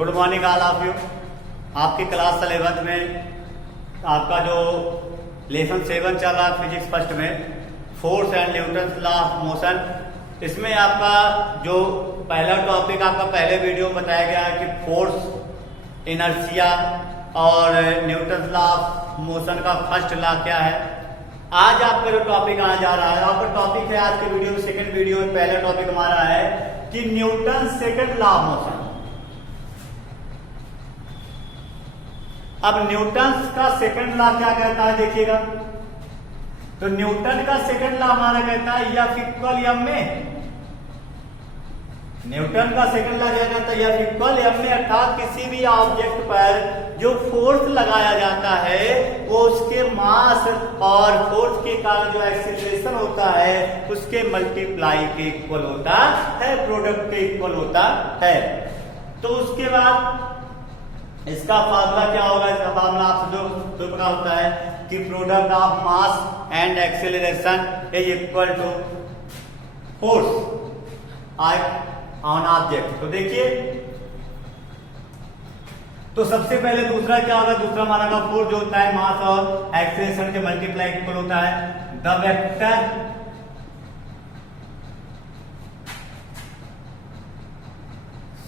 Good morning all of you. आपकी class 11th में आपका जो लेसन 7 चल रहा है फिजिक्स फर्स्ट में, force and Newton's law of motion, इसमें आपका जो पहला टॉपिक आपका पहले वीडियो में बताया गया है कि फोर्स, इनर्शिया और न्यूटन्स लॉ ऑफ मोशन का फर्स्ट लॉ क्या है। आज आपका जो टॉपिक आने जा रहा है, आपका टॉपिक है आज के वीडियो में, सेकंड वीडियो में पहला टॉपिक हमारा है कि Newton second law of motion. अब न्यूटन का सेकंड लॉ क्या कहता है देखिएगा। तो न्यूटन का सेकंड लॉ हमारा कहता है F इक्वल m में, न्यूटन का सेकंड लॉ क्या कहता है F इक्वल m में, अर्थात किसी भी ऑब्जेक्ट पर जो फोर्स लगाया जाता है वो उसके मास और फोर्स के कारण जो एक्सीलरेशन होता है उसके मल्टीप्लाई के इक्वल होता है, प्रोडक्ट के इक्वल होता है। तो उसके बाद इसका फार्मूला क्या होगा, इसका फार्मूला आपसे जो पता होता है कि product of mass and acceleration is equal to force on object. तो देखिए, तो सबसे पहले दूसरा क्या होगा, दूसरा हमारा का फोर्स जो होता है मास और एक्सेलरेशन के मल्टीप्लाई इक्वल होता है the vector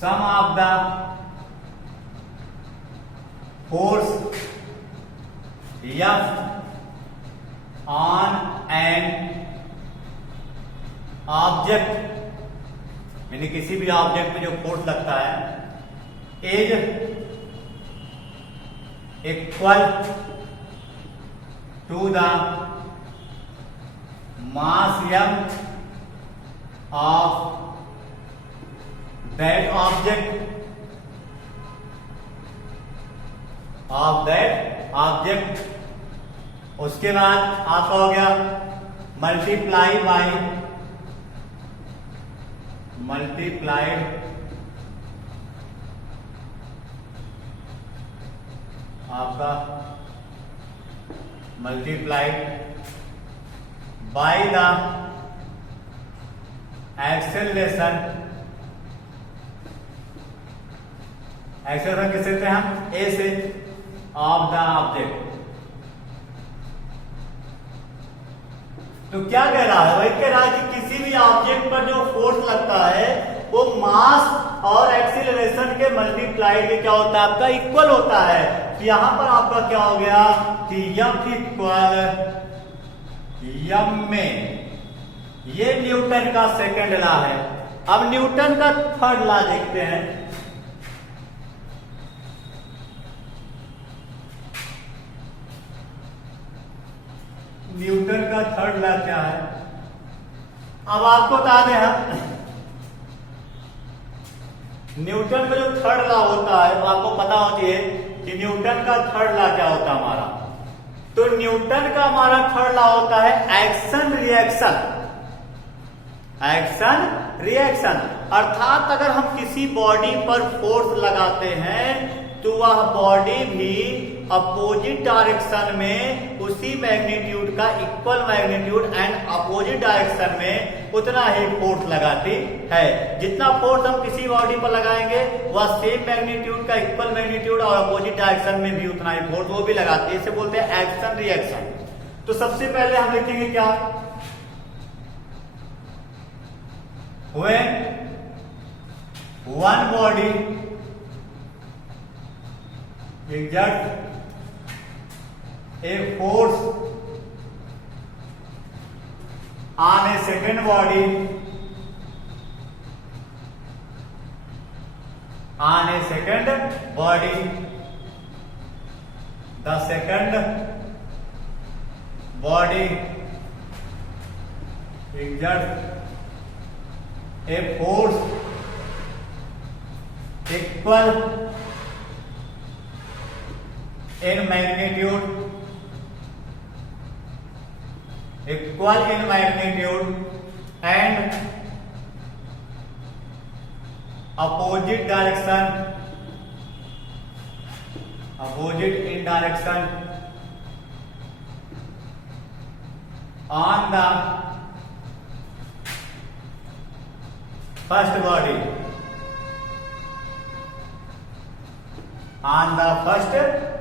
sum of the force F on an object, यानी किसी भी ऑब्जेक्ट में जो फोर्स लगता है is equal to the mass m of that object. उसके बाद आपका हो गया मल्टीप्लाइड आपका बाय द एक्सेलरेशन किससे थे हम, ए से, ऑफ द ऑब्जेक्ट। तो क्या कह रहा है, वही कह रहा है कि किसी भी ऑब्जेक्ट पर जो फोर्स लगता है वो मास और एक्सीलरेशन के मल्टीप्लाई के क्या होता है, आपका इक्वल होता है। तो यहां पर आपका क्या हो गया कि F इक्वल m में, ये न्यूटन का सेकंड लॉ है। अब न्यूटन का थर्ड लॉ देखते हैं। न्यूटन का थर्ड लॉ क्या है, अब आपको बता दें हम, न्यूटन का जो थर्ड लॉ होता है तो आपको पता होती है कि न्यूटन का थर्ड लॉ क्या होता है हमारा। तो न्यूटन का हमारा थर्ड लॉ होता है एक्शन रिएक्शन, अर्थात अगर हम किसी बॉडी पर फोर्स लगाते हैं तो वह बॉडी भी अपोजिट डायरेक्शन में उसी मैग्नीट्यूड का equal magnitude and opposite direction में उतना ही फोर्स लगाती है। जितना फोर्स हम किसी बॉडी पर लगाएंगे वह सेम मैग्नीट्यूड का इक्वल मैग्नीट्यूड और अपोजिट डायरेक्शन में भी उतना ही फोर्स वो भी लगाती है। इसे बोलते हैं एक्शन रिएक्शन। तो सबसे पहले हम लिखेंगे क्या, when one body exert a force on a second body, the second body exerts a force equal in magnitude and opposite in direction on the first body on the first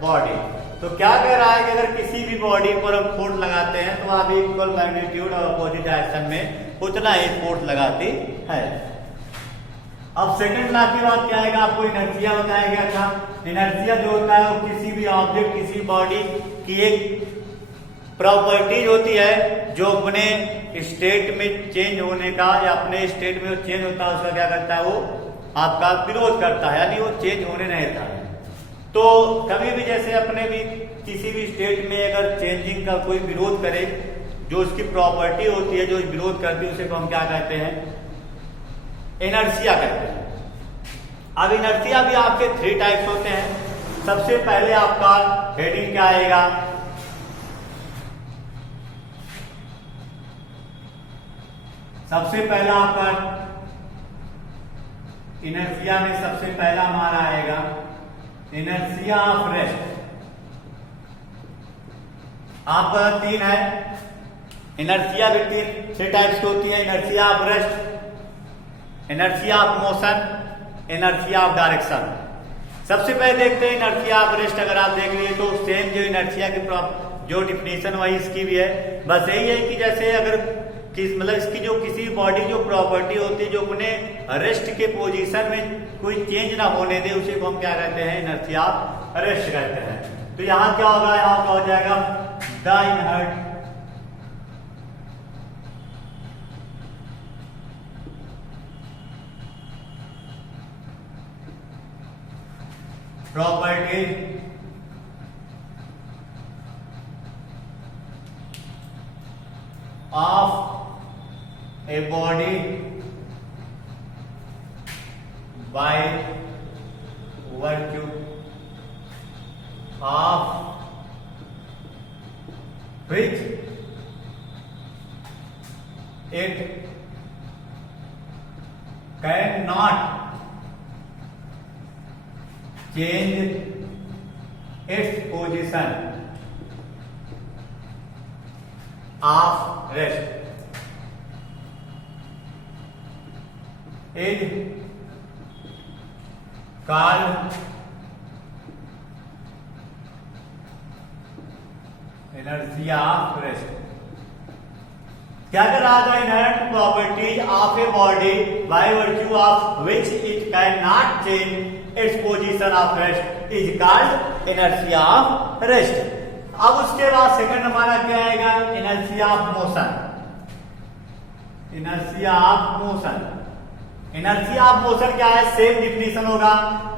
body. तो क्या कह रहा है कि अगर किसी भी body पर हम फोर्स लगाते हैं तो आप इक्वल मैग्नीट्यूड और अपोजिट डायरेक्शन में उतना ही फोर्स लगाती है। अब सेकंड लॉ की बात क्या आएगा, आपको इनर्शिया बताया गया था। इनर्शिया जो होता है वो किसी भी ऑब्जेक्ट, किसी बॉडी की एक प्रॉपर्टीज होती है जो अपने स्टेट में चेंज होने का या अपने स्टेट में चेंज होता है उसका क्या करता है, वो आपका विरोध करता है, यानी वो चेंज होने नहीं देता है। तो कभी भी जैसे अपने भी किसी भी स्टेट में अगर चेंजिंग का कोई विरोध करे, जो उसकी प्रॉपर्टी होती है जो विरोध करती है उसे हम क्या कहते हैं, इनर्शिया कहते हैं। अब इनर्शिया भी आपके 3 टाइप्स होते हैं। सबसे पहले आपका हेडिंग क्या आएगा, सबसे पहला आपका इनर्शिया में सबसे पहला हमारा आएगा इनर्शिया ऑफ रेस्ट। आपका 3 है इनर्शिया भी 3 टाइप्स की होती है, inertia of rest, inertia of motion, inertia of direction. सबसे पहले देखते हैं इनर्शिया ऑफ रेस्ट। अगर आप देख लिए तो सेम जो इनर्शिया की जो डिफिनेशन वही इसकी भी है, बस यही है कि जैसे अगर मतलब इसकी जो किसी बॉडी जो प्रॉपर्टी होती है जो अपने रेस्ट के पोजीशन में कोई चेंज ना होने दे उसे को हम क्या कहते हैं, इनर्शिया ऑफ रेस्ट कहते हैं। तो यहां क्या होगा, यहां क्या हो जाएगा, the inert property of a body by virtue of which it cannot change its position of rest is called inertia of rest। क्या कर रहा था, inherent properties of a body by virtue of which it can not change its position of rest is called inertia of rest. अब उसके बाद second हमारा क्या आएगा, inertia of motion. Inertia of motion, inertia of motion क्या है, same definition होगा।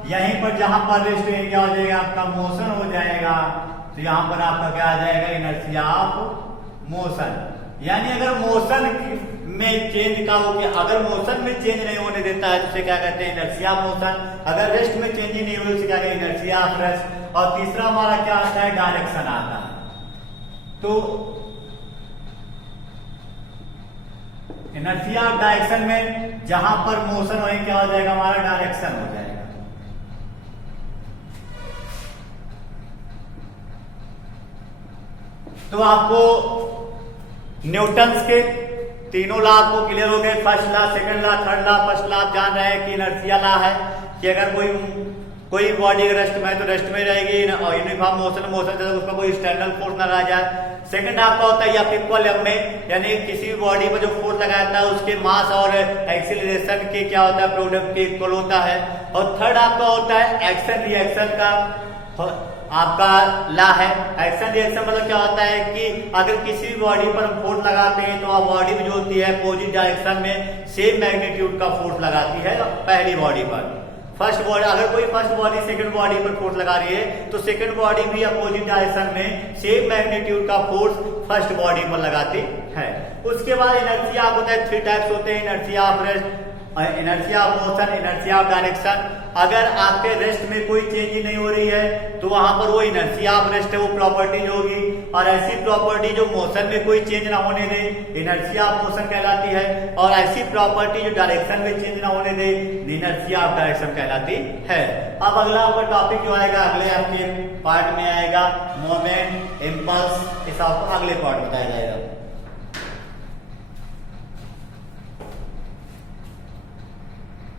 यहीं पर जहां पर रेस्ट क्या हो जाएगा, आपका मोशन हो जाएगा। तो यहां पर आपका क्या आ जाएगा, इनर्शिया ऑफ मोशन। यानी अगर मोशन में चेंज का हो गया, अगर मोशन में चेंज नहीं होने देता है तो उसे क्या कहते हैं, इनर्शिया ऑफ मोशन। अगर रेस्ट में चेंज ही नहीं हुई उसे क्या कहते हैं, इनर्शिया ऑफ रेस्ट। और तीसरा हमारा क्या आता है, डायरेक्शन आता है। तो इनर्शिया ऑफ डायरेक्शन में जहां पर मोशन वहीं क्या हो जाएगा, हमारा डायरेक्शन हो जाएगा। तो आपको न्यूटन्स के तीनों लॉ आपको क्लियर हो गए, first law, second law, third law. First law आप जान रहे हैं कि इनर्शिया लॉ है कि अगर कोई बॉडी रेस्ट में है तो रेस्ट में रहेगी, और यूनिफॉर्म मोशन मोशन से उसका कोई एक्सटर्नल फोर्स न रह जाए। सेकंड आपका होता है या इक्वल में, यानी किसी भी बॉडी पर जो फोर्स लगाया जाता है उसके मास और एक्सीलरेशन के क्या होता है, प्रोडक्ट के इक्वल होता है। और थर्ड आपका होता है एक्शन रिएक्शन का आपका ला है। एक्शन रिएक्शन मतलब क्या होता है कि अगर किसी भी बॉडी पर हम फोर्स लगाते हैं तो बॉडी में जो होती है अपोजिट डायरेक्शन में सेम मैग्नीट्यूड का फोर्स लगाती है पहली बॉडी पर। फर्स्ट बॉडी, अगर कोई फर्स्ट बॉडी सेकंड बॉडी पर फोर्स लगा रही है तो सेकंड बॉडी भी अपोजिट डायरेक्शन में सेम मैग्नीट्यूड का फोर्स फर्स्ट बॉडी पर लगाती है। उसके बाद इनर्शिया आप होता है 3 टाइप्स होते हैं, inertia of rest, inertia of motion, inertia of direction. अगर आपके रेस्ट में कोई चेंज ही नहीं हो रही है तो वहां पर वो इनर्शिया ऑफ रेस्ट है, वो प्रॉपर्टीज होगी। और ऐसी प्रॉपर्टी जो मोशन में कोई चेंज ना होने दे, इनर्शिया ऑफ मोशन कहलाती है। और ऐसी प्रॉपर्टी जो डायरेक्शन में चेंज ना होने दे, इनर्शिया ऑफ डायरेक्शन कहलाती है। अब अगला आपका टॉपिक जो आएगा अगले आपके पार्ट में आएगा, मोमेंट, इम्पल्स, इस आपको अगले पार्ट बताया जाएगा।